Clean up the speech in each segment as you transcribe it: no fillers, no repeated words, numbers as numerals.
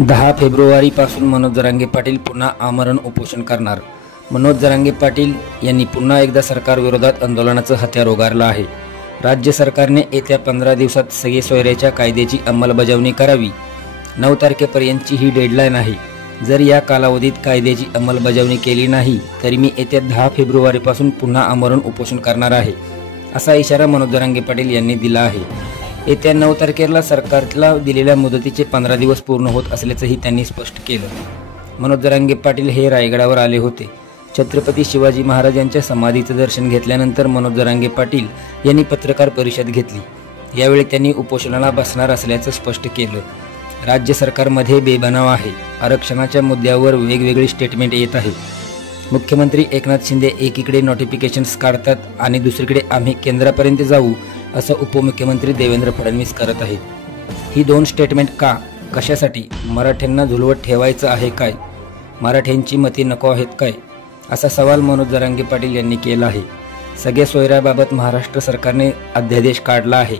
10 फेब्रुवारीपासून मनोज जरांगे पाटील पुन्हा आमरण उपोषण करणार। मनोज जरांगे पाटील यांनी पुन्हा एकदा सरकारविरोधात आंदोलनाचं हत्यार उगारलं आहे। राज्य सरकारने येत्या 15 दिवसात सगळे सोयऱ्याच्या कायद्याची अंमलबजावणी करावी। 9 तारखेपर्यंतची ही डेडलाईन आहे। जर या कालावधीत कायद्याची अंमलबजावणी केली नाही तरी मी येत्या 10 फेब्रुवारीपासून पुन्हा आमरण उपोषण करणार आहे, असा इशारा मनोज जरांगे पाटील यांनी दिला आहे। येत्या 9 तारखेला सरकारला दिलेल्या मुदतीचे 15 दिवस पूर्ण होत असल्याचंही त्यांनी स्पष्ट केलं। मनोज जरांगे पाटील हे रायगडावर आले होते। छत्रपती शिवाजी महाराज यांच्या समाधीचं दर्शन घेतल्यानंतर मनोज जरांगे पाटील यांनी पत्रकार परिषद घेतली। यावेळी त्यांनी उपोषणाला बसणार असल्याचं स्पष्ट केलं। राज्य सरकारमध्ये बेबनाव आहे। आरक्षणाच्या मुद्द्यावर वेगवेगळी स्टेटमेंट येत आहे। मुख्यमंत्री एकनाथ शिंदे एकीकडे नोटिफिकेशन्स काढतात आणि दुसरीकडे आम्ही केंद्रापर्यंत जाऊ असं उपमुख्यमंत्री देवेंद्र फडणवीस करत आहेत। ही 2 स्टेटमेंट का, कशासाठी? मराठ्यांना झुलवत ठेवायचं आहे काय? मराठ्यांची मती नको आहेत काय? असा सवाल मनोज जरांगे पाटील यांनी केला आहे। सगळ्या सोयऱ्याबाबत महाराष्ट्र सरकारने अध्यादेश काढला आहे।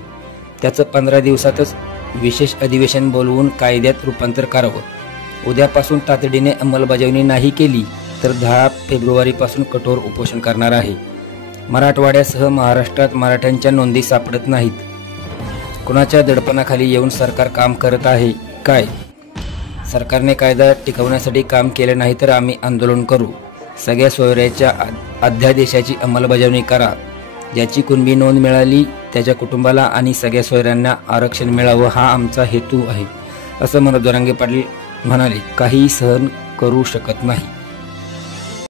त्याचं 15 दिवसातच विशेष अधिवेशन बोलवून कायद्यात रूपांतर करावं। उद्यापासून तातडीने अंमलबजावणी नाही केली तर 10 फेब्रुवारीपासून कठोर उपोषण करणार आहे। मराठवाड्यासह महाराष्ट्रात मराठ्यांच्या नोंदी सापडत नाहीत। कुणाच्या दडपणाखाली येऊन सरकार काम करत आहे काय? सरकारने कायदा टिकवण्यासाठी काम केले नाही तर आम्ही आंदोलन करू। सगळ्या सोयऱ्याच्या अध्यादेशाची अंमलबजावणी करा। ज्याची कुणबी नोंद मिळाली त्याच्या कुटुंबाला आणि सगळ्या सोयऱ्यांना आरक्षण मिळावं हा आमचा हेतू आहे, असं मनोज जरांगे पाटील म्हणाले। काही सहन करू शकत नाही।